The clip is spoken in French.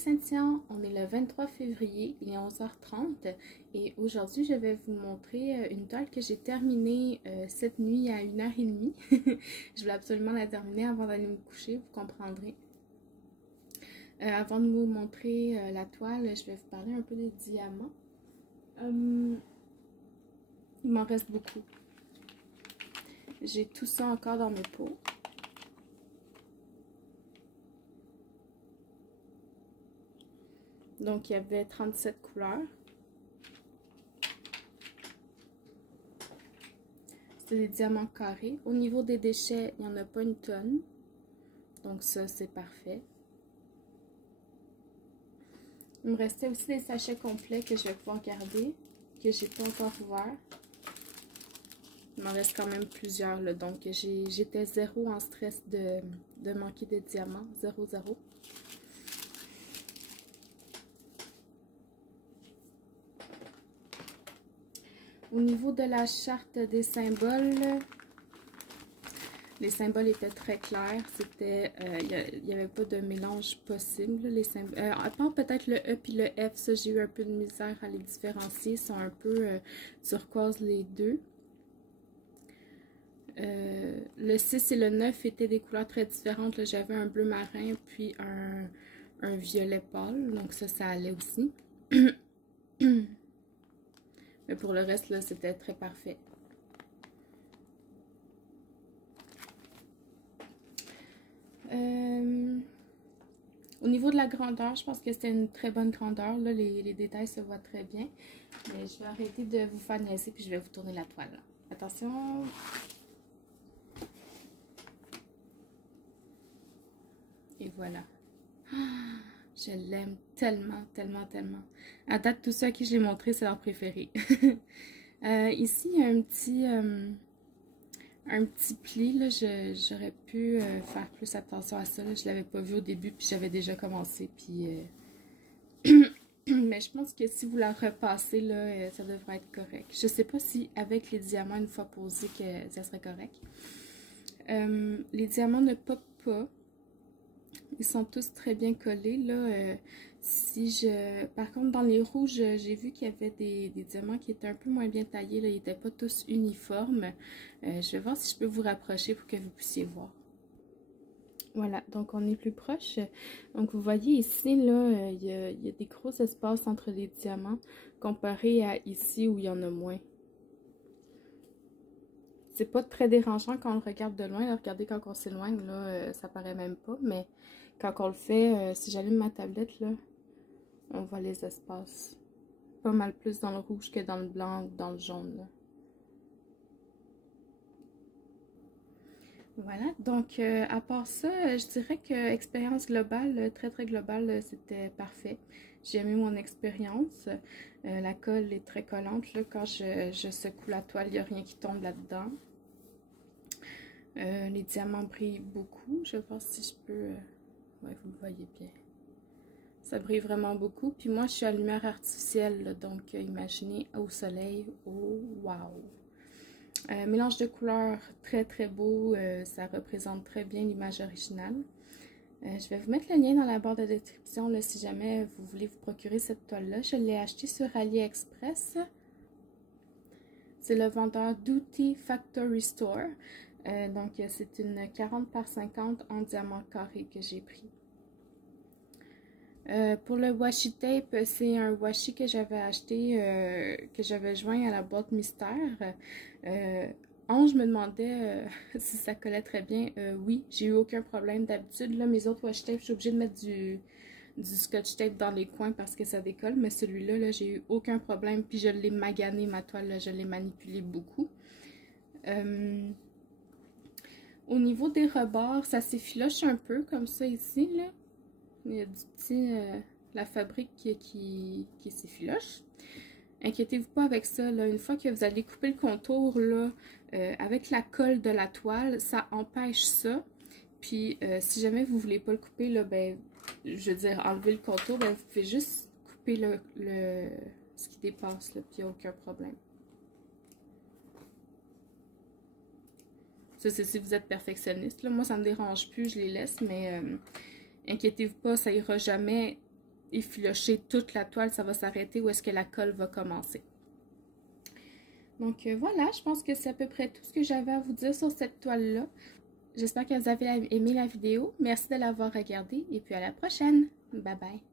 Saint-Tian, on est le 23 février, il est 11h30 et aujourd'hui je vais vous montrer une toile que j'ai terminée cette nuit à 1h30. Je voulais absolument la terminer avant d'aller me coucher, vous comprendrez. Avant de vous montrer la toile, je vais vous parler un peu des diamants. Il m'en reste beaucoup. J'ai tout ça encore dans mes pots. Donc, il y avait 37 couleurs. C'était des diamants carrés. Au niveau des déchets, il n'y en a pas une tonne. Donc, ça, c'est parfait. Il me restait aussi des sachets complets que je vais pouvoir garder, que j'ai pas encore ouvert. Il m'en reste quand même plusieurs, là. Donc, j'étais zéro en stress de manquer de diamants. 0, 0. Au niveau de la charte des symboles, les symboles étaient très clairs. C'était, il n'y avait pas de mélange possible. Les symboles, à part peut-être le E puis le F, ça j'ai eu un peu de misère à les différencier. Ils sont un peu turquoise les deux. Le 6 et le 9 étaient des couleurs très différentes. J'avais un bleu marin puis un violet pâle. Donc ça allait aussi. Mais pour le reste, là, c'était très parfait. Au niveau de la grandeur, je pense que c'était une très bonne grandeur. Là, les détails se voient très bien. Mais je vais arrêter de vous faire niaiser puis je vais vous tourner la toile. Là. Attention. Et voilà. Je l'aime tellement, tellement, tellement. À date, tous ceux à qui je l'ai montré, c'est leur préféré. Ici, il y a un petit pli. J'aurais pu faire plus attention à ça. Là. Je ne l'avais pas vu au début, puis j'avais déjà commencé. Puis, mais je pense que si vous la repassez, là, ça devrait être correct. Je ne sais pas si avec les diamants, une fois posés, que ça serait correct. Les diamants ne popent pas. Ils sont tous très bien collés, là. Par contre, dans les rouges, j'ai vu qu'il y avait des diamants qui étaient un peu moins bien taillés, là. Ils n'étaient pas tous uniformes. Je vais voir si je peux vous rapprocher pour que vous puissiez voir. Voilà, donc on est plus proche. Donc vous voyez ici, là, il y a des gros espaces entre les diamants comparé à ici où il y en a moins. C'est pas très dérangeant quand on le regarde de loin. Là, regardez quand on s'éloigne, là, ça paraît même pas. Mais quand on le fait, si j'allume ma tablette, là, on voit les espaces. Pas mal plus dans le rouge que dans le blanc ou dans le jaune. Là. Voilà, donc à part ça, je dirais que expérience globale, très très globale, c'était parfait. J'ai aimé mon expérience. La colle est très collante. Là, quand je secoue la toile, il n'y a rien qui tombe là-dedans. Les diamants brillent beaucoup. Je vais voir si je peux... ouais, vous le voyez bien. Ça brille vraiment beaucoup. Puis moi, je suis à lumière artificielle. Là, donc, imaginez au soleil. Oh, wow! Mélange de couleurs très très beau. Ça représente très bien l'image originale. Je vais vous mettre le lien dans la barre de description là, si jamais vous voulez vous procurer cette toile-là. Je l'ai achetée sur AliExpress. C'est le vendeur Duty Factory Store. Donc, c'est une 40 par 50 en diamant carré que j'ai pris. Pour le washi tape, c'est un washi que j'avais acheté, que j'avais joint à la boîte mystère. Ange me demandait si ça collait très bien. Oui, j'ai eu aucun problème. D'habitude, là, mes autres washi tapes, je suis obligée de mettre du scotch tape dans les coins parce que ça décolle. Mais celui-là, là, j'ai eu aucun problème. Puis je l'ai magané, ma toile, là, je l'ai manipulée beaucoup. Au niveau des rebords, ça s'effiloche un peu comme ça ici, là. Il y a du petit... la fabrique qui s'effiloche. Inquiétez-vous pas avec ça, là. Une fois que vous allez couper le contour, là, avec la colle de la toile, ça empêche ça. Puis, si jamais vous voulez pas le couper, là, ben, je veux dire, enlever le contour, ben, vous pouvez juste couper ce qui dépasse, là, puis il n'y a aucun problème. Ça, c'est si vous êtes perfectionniste, là. Moi, ça me dérange plus, je les laisse, mais... inquiétez-vous pas, ça ira jamais effilocher toute la toile, ça va s'arrêter, ou est-ce que la colle va commencer. Donc voilà, je pense que c'est à peu près tout ce que j'avais à vous dire sur cette toile-là. J'espère que vous avez aimé la vidéo. Merci de l'avoir regardée et puis à la prochaine. Bye bye.